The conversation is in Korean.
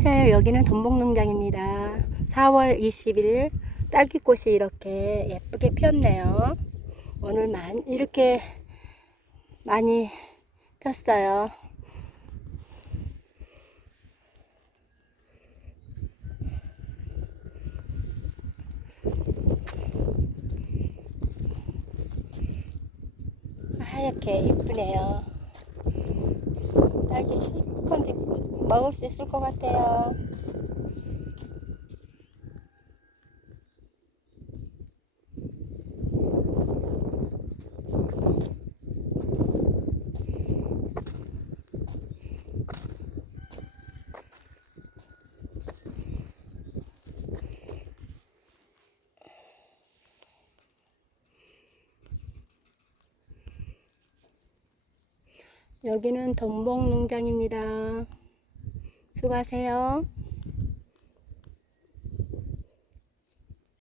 안녕하세요. 여기는 돈복농장입니다. 4월 20일 딸기꽃이 이렇게 예쁘게 피었네요. 오늘 만 이렇게 많이 폈어요. 하얗게 예쁘네요. 먹을 수 있을 것 같아요. 여기는 동복농장입니다. 수고하세요.